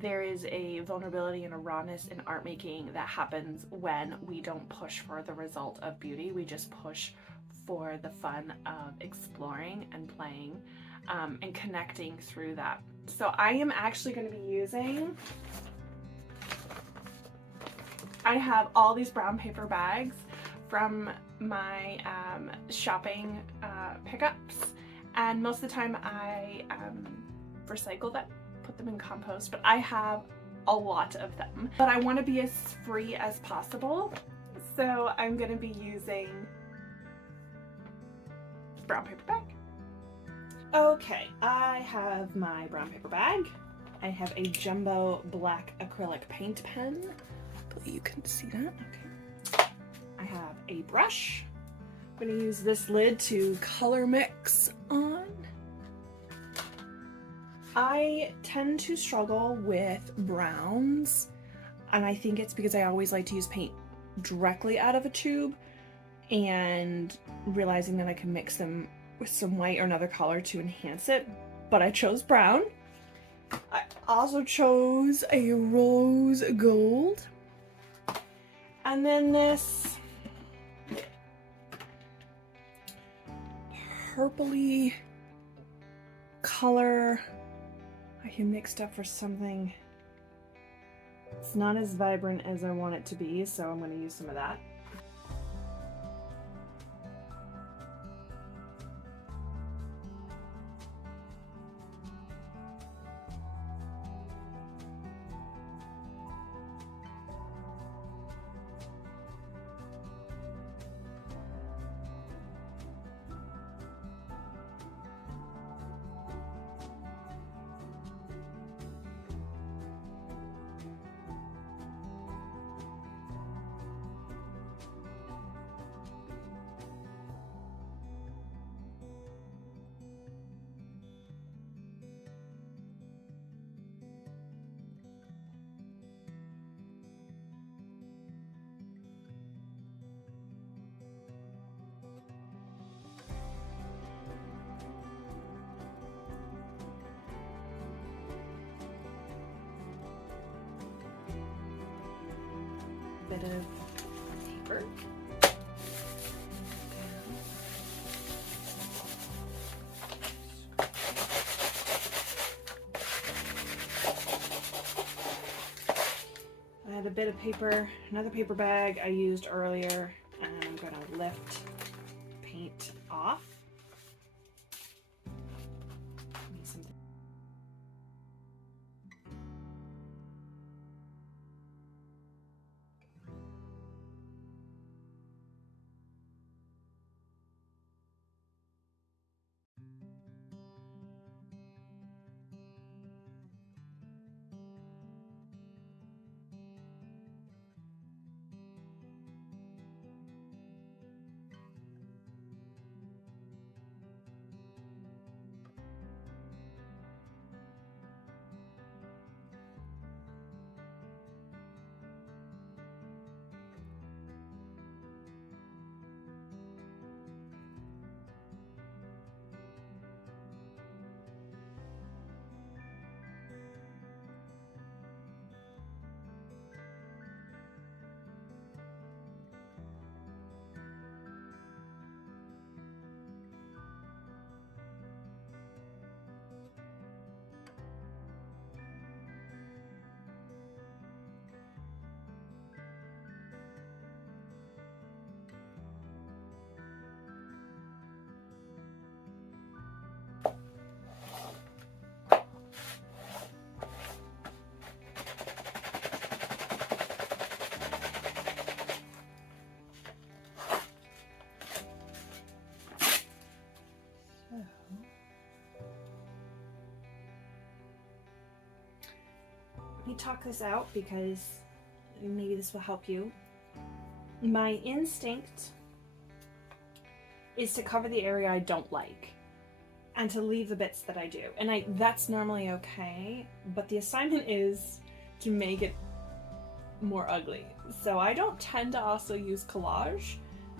there is a vulnerability and a rawness in art making that happens when we don't push for the result of beauty. We just push for the fun of exploring and playing and connecting through that. So I am actually going to be using, I have all these brown paper bags from my shopping pickups, and most of the time I recycle them, put them in compost, but I have a lot of them. But I want to be as free as possible, so I'm going to be using brown paper bag. Okay, I have my brown paper bag. I have a jumbo black acrylic paint pen. Hopefully you can see that. Okay. I have a brush. I'm going to use this lid to color mix on. I tend to struggle with browns, and I think it's because I always like to use paint directly out of a tube, and realizing that I can mix them with some white or another color to enhance it, but I chose brown. I also chose a rose gold, and then this purpley color I can mix up for something. It's not as vibrant as I want it to be, so I'm going to use some of that. Bit of paper. I had a bit of paper, another paper bag I used earlier, and I'm going to lift paint off. Let me talk this out because maybe this will help you. My instinct is to cover the area I don't like and to leave the bits that I do. And that's normally okay, but the assignment is to make it more ugly. So I don't tend to also use collage.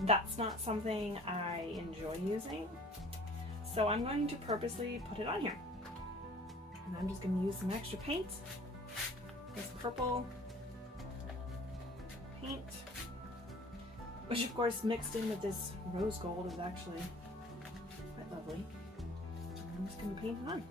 That's not something I enjoy using. So I'm going to purposely put it on here. And I'm just going to use some extra paint this purple paint, which of course mixed in with this rose gold is actually quite lovely. I'm just going to paint it on.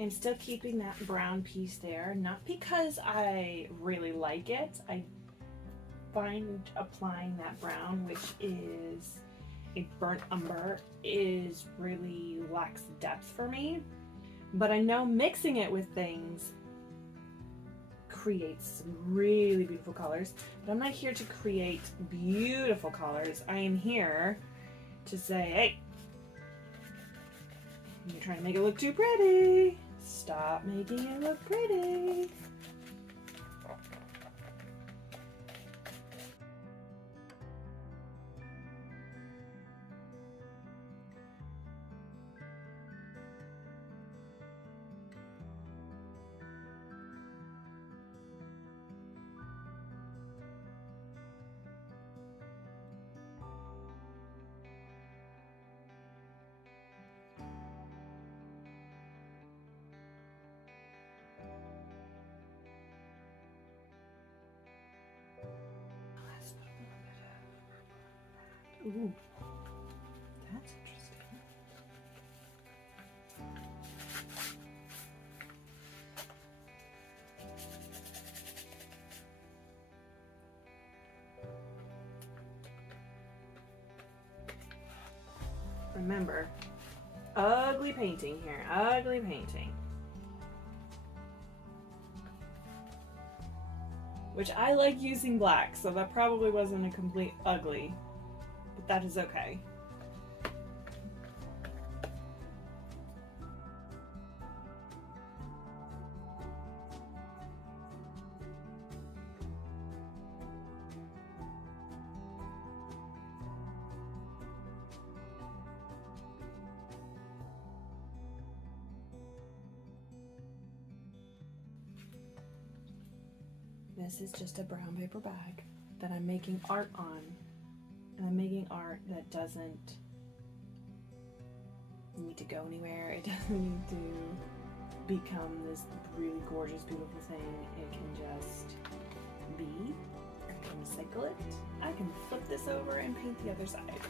I'm still keeping that brown piece there, not because I really like it. I find applying that brown, which is a burnt umber, is really lacks depth for me. But I know mixing it with things creates some really beautiful colors. But I'm not here to create beautiful colors. I am here to say, hey, you're trying to make it look too pretty. Stop making it look pretty. Ooh, that's interesting. Remember, ugly painting here, ugly painting. Which I like using black, so that probably wasn't a complete ugly. But that is okay. This is just a brown paper bag that I'm making art on. And I'm making art that doesn't need to go anywhere. It doesn't need to become this really gorgeous, beautiful thing. It can just be. I can recycle it. I can flip this over and paint the other side.